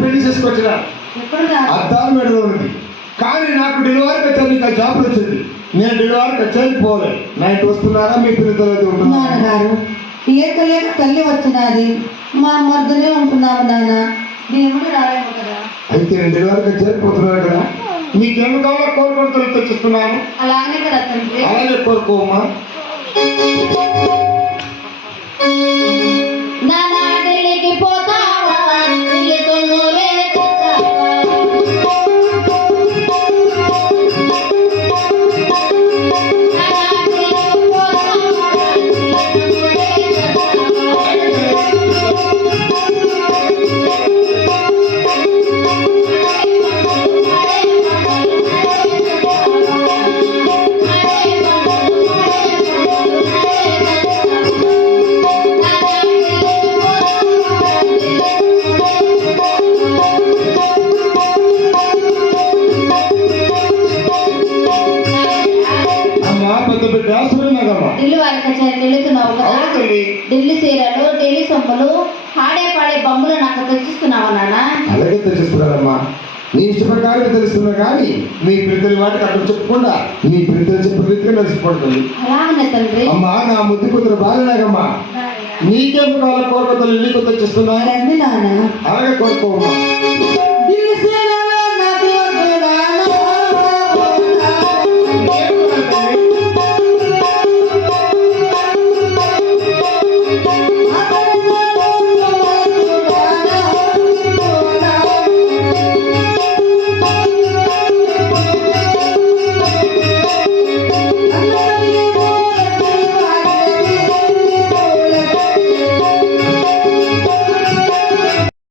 పెళ్లి చేసుకొచ్చిన అద్దాలు మెడలో ఉంది. కానీ నాకు డెలివరీ కచ్చారు జాబ్ వచ్చింది. నేను డెలివరీ కచ్చారికి పోలేదు. నైట్ వస్తున్నారా మీ పిల్లలతో ఉంటున్నారు? లేక తల్లి వచ్చినది మా మధ్యనే ఉంటున్నాము నాన్న. దేవుడు రాలేము కదా. అయితే నేను డెలివరీ కచ్చారికి పోతున్నారు కదా. మీకేమి కావాలో కోరుకుంటూ తెచ్చిస్తున్నాను. అలాగే కదా తండ్రి. అలాగే కోరుకోమ్మా. ఢిల్లీ చీరలు, ఢిల్లీ సొమ్ములు, పాడే బొమ్మలు నాకు తెచ్చిస్తున్నావా నాన్న? అలాగే తెచ్చిస్తున్నారమ్మా. నీ ఇష్ట ప్రకారం తెలుస్తున్నా కానీ మీ పిల్లల వాటికి అక్కడ చెప్పకుండా మీ పిల్లలు చెప్పిన రీతిగా నడిచిపోతుంది. అలాగనే తండ్రి. అమ్మా నా ముద్దు కూతురు బాలనాగమ్మా, నీకేం కావాలో కోరుకతలు నీకు తెచ్చిస్తున్నా. నాన్న అలాగే కోరుకోమ్మా.